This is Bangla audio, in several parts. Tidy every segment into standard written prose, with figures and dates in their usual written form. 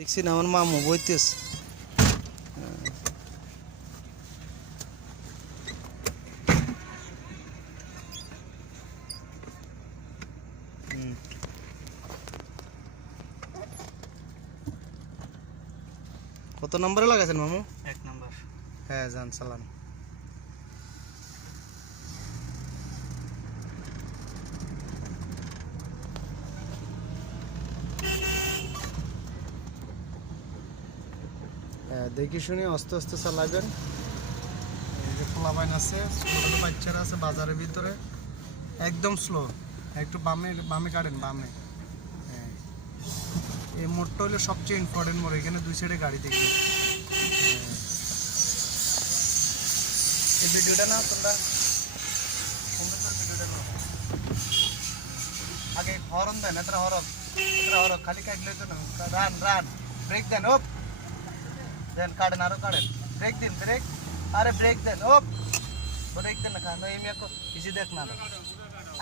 দেখছি না আমার মামু বইতেছে। কত নম্বরে লাগাইছেন মামু? 1 নম্বর। হ্যাঁ যান চালান। হ্যাঁ দেখি শুনি আস্তে আস্তে চালাবেন। এই যে পোলাপাইন আছে, ছোট বাচ্চারা আছে বাজারের ভিতরে, একদম স্লো। একটু বামে বামে কাটেন, বামে। হ্যাঁ এই মোড়টা হলো সবচেয়ে ইম্পর্টেন্ট মোড়, এখানে দুই সাইডে গাড়ি দেখবে। এই ভিডিওটা না তোমরা সুন্দর করে ভিডিওটা নাও। আগে হরন দেন, এത്ര হরক খালি কাটলে তো না। রান রান ব্রেক দেন, ওপ দেন, কাটেন আরো কাটেন, ব্রেক দিন, ব্রেক, আরে ব্রেক দেন, ওপ ব্রেক দেন না, কারণ এই মেয়ে ইজি দেখ না,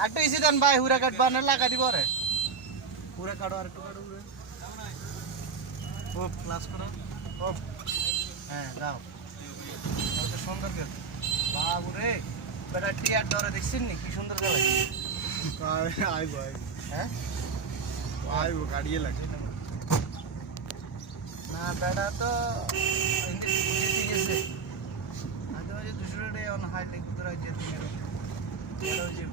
একটু ইজি দেন ভাই, হুরা কাটবা না লাগা দিব রে, হুরা কাটো আর একটু কাটো, ওপ ক্লাস করো, ওপ, হ্যাঁ যাও। ওটা সুন্দর করে বাবু রে, বেটা টিয়ার ডরে দেখছেন নি কি সুন্দর গেল। আইব হ্যাঁ আইব গাড়িয়ে লাগে না বেটা তো হিন্দি বুঝতে গেছে। আজ ওই 200 টাকা অন হাই লেগ করে যেতে গেল, যে